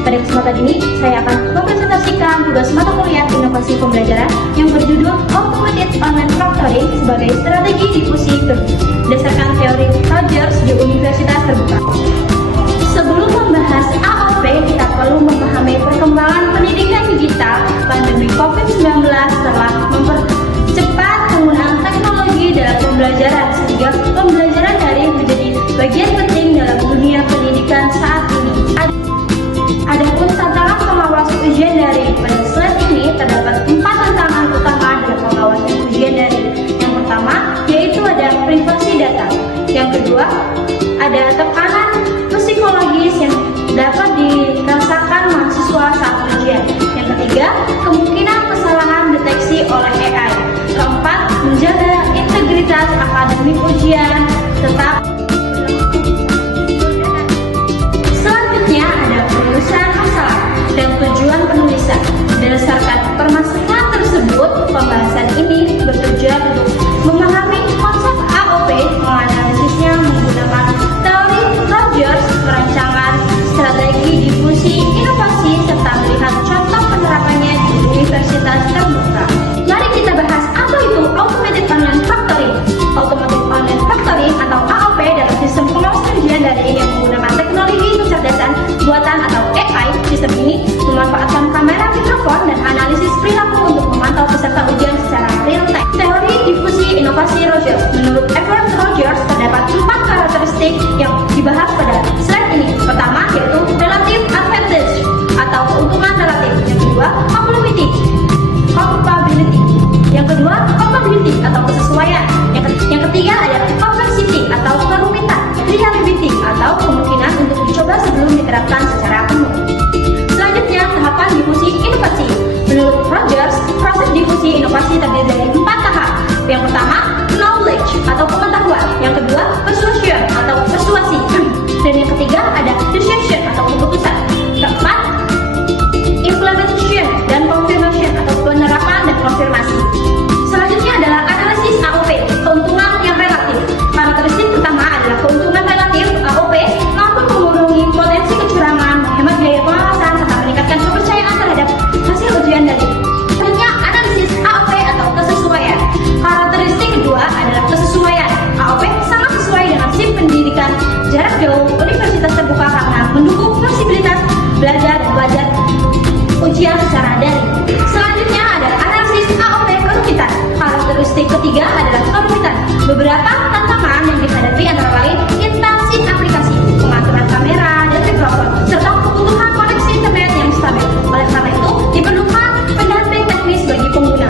Pada kesempatan ini, saya akan mempresentasikan tugas mata kuliah inovasi pembelajaran yang berjudul Automated Online Proctoring sebagai strategi difusi berdasarkan teori Rogers di Universitas Terbuka. Sebelum membahas AOP, kita perlu memahami perkembangan pendidikan digital. Pandemi COVID-19 telah mempercepat penggunaan teknologi dalam pembelajaran, sehingga pembelajaran daring menjadi bagian penting dalam dunia pendidikan saat ini. Adapun tantangan pengawasan ujian daring, pada slide ini terdapat 4 tantangan utama dalam pengawasan ujian daring. Yang pertama, yaitu ada privasi data. Yang kedua, ada tekanan psikologis yang dapat dirasakan mahasiswa saat ujian. Yang ketiga, kemungkinan kesalahan deteksi oleh AI. Keempat, menjaga integritas akademik ujian tetap. Selanjutnya ada penulisan masalah dan tujuan penulisan. Berdasarkan permasalahan tersebut, pembahasan ini bertujuan untuk memahami konsep AOP, menganalisisnya menggunakan teori Rogers, perancangan strategi difusi inovasi, serta melihat contoh penerapannya di Universitas Terbuka. Mari kita bahas apa itu Automated Online Proctoring. Automated Online Proctoring atau AOP dalam sistem pengawasan ujian daring yang menggunakan teknologi kecerdasan buatan atau AI. Sistem ini memanfaatkan kamera, mikrofon, dan analisis perilaku untuk memantau peserta ujian secara real time. Teori difusi inovasi Rogers. Menurut Edward Rogers, terdapat 4 karakteristik yang dibahas pada slide ini. Pertama, yaitu relative advantage atau keuntungan relatif. Yang kedua, compatibility. Yang kedua, compatibility atau kesesuaian. Yang ketiga ada complexity atau kerumitan. Reliability atau kemungkinan untuk dicoba sebelum diterapkan secara penuh. Selanjutnya, tahapan difusi inovasi. Menurut Rogers, proses difusi inovasi terdiri dari 4 tahap. Yang pertama, knowledge atau pengetahuan. Yang kedua, persuasion atau persuasi. Dan yang ketiga ada decision atau keputusan. Keempat, implementation dan confirmation atau penerapan dan konfirmasi. Selanjutnya adalah analisis AOP, keuntungan yang relatif. Karakteristik pertama adalah keuntungan relatif. AOP mampu mengurangi potensi kecurangan, menghemat biaya pengawasan, serta meningkatkan kepercayaan terhadap hasil ujian daring. Selanjutnya, analisis AOP atau kesesuaian. Karakteristik kedua adalah kesesuaian. AOP sangat sesuai dengan SIP pendidikan jarak jauh Universitas Terbuka karena mendukung fleksibilitas belajar dan belajar ujian secara daring. Selanjutnya ada analisis AOP kerumitan. Karakteristik ketiga adalah kerumitan. Beberapa tantangan yang dihadapi antara lain interaksi aplikasi, pengaturan kamera dan mikrofon, serta kebutuhan koneksi internet yang stabil. Oleh karena itu, diperlukan pendamping teknis bagi pengguna.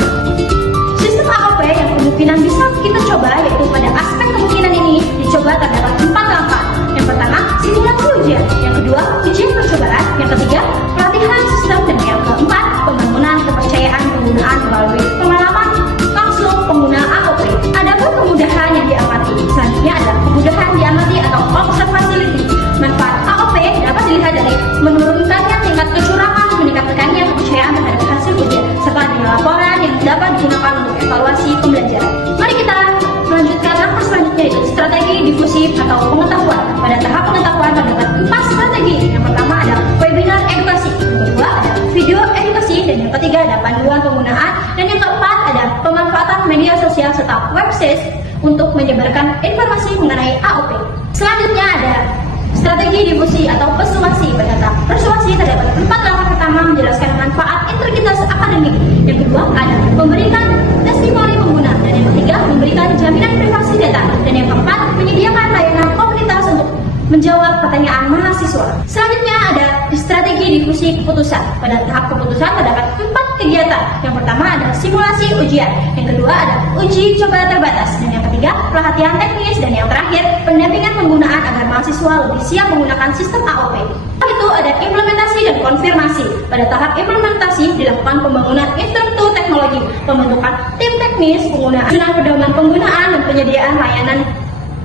Sistem AOP yang kemungkinan bisa kita coba, yaitu pada aspek kemungkinan ini dicoba terdapat 4 langkah. Yang pertama, simulasi ujian. Yang kedua, ujian percobaan. Yang ketiga, pelatihan sistem. Dan yang keempat, pembangunan kepercayaan penggunaan melalui pengalaman langsung pengguna AOP. Adapun kemudahan yang diamati, selanjutnya adalah kemudahan diamati atau observability. Manfaat AOP dapat dilihat dari menurunkannya tingkat kecurangan, meningkatkannya kepercayaan terhadap hasil ujian, serta dengan laporan yang dapat digunakan untuk evaluasi pembelajaran. Mari kita melanjutkan langkah selanjutnya, yaitu strategi difusi atau pengetahuan. Pada tahap pengetahuan terdapat 4 strategi. Yang pertama ada webinar edukasi, yang kedua ada video edukasi, dan yang ketiga ada panduan penggunaan, dan yang keempat ada pemanfaatan media sosial serta website untuk menyebarkan informasi mengenai AOP. Selanjutnya ada strategi difusi atau persuasi. Pada tahap persuasi terdapat 4 langkah. Pertama, menjelaskan manfaat integritas akademik. Yang kedua ada memberikan testimoni pengguna, dan yang ketiga memberikan jaminan privasi data, dan yang keempat menyediakan layanan komunitas untuk menjawab pertanyaan mahasiswa. Selanjutnya ada strategi difusi keputusan. Pada tahap keputusan terdapat 4 kegiatan. Yang pertama ada simulasi ujian, yang kedua ada uji coba terbatas, dan yang ketiga pelatihan teknis, dan yang terakhir pendampingan penggunaan agar mahasiswa lebih siap menggunakan sistem AOP. Setelah itu ada implementasi dan konfirmasi. Pada tahap implementasi dilakukan pembangunan infrastruktur teknologi, pembentukan tim teknis, penggunaan pedoman penggunaan, dan penyediaan layanan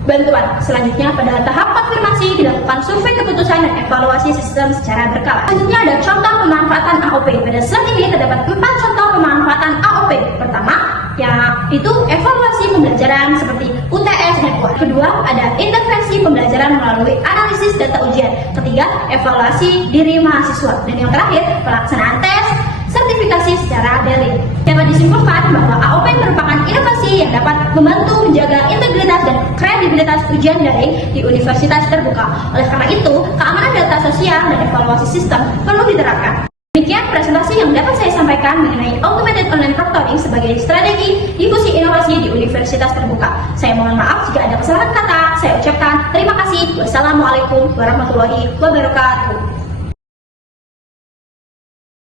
bantuan. Selanjutnya pada tahap konfirmasi dilakukan survei keputusan dan evaluasi sistem secara berkala. Selanjutnya ada contoh pemanfaatan AOP. Pada slide ini terdapat 4 contoh pemanfaatan AOP. Pertama, yaitu evaluasi pembelajaran seperti UTS dan UAS. Kedua, ada intervensi pembelajaran melalui analisis data ujian. Ketiga, evaluasi diri mahasiswa. Dan yang terakhir, pelaksanaan tes sertifikasi secara daring. Dapat disimpulkan bahwa AOP merupakan inovasi yang dapat membantu menjaga integritas dan kredibilitas ujian daring di universitas terbuka. Oleh karena itu, keamanan data sosial dan evaluasi sistem perlu diterapkan. Demikian presentasi yang dapat saya sampaikan mengenai Automated Online Proctoring sebagai strategi difusi inovasi di universitas terbuka. Saya mohon maaf jika ada kesalahan kata. Saya ucapkan terima kasih. Wassalamualaikum warahmatullahi wabarakatuh.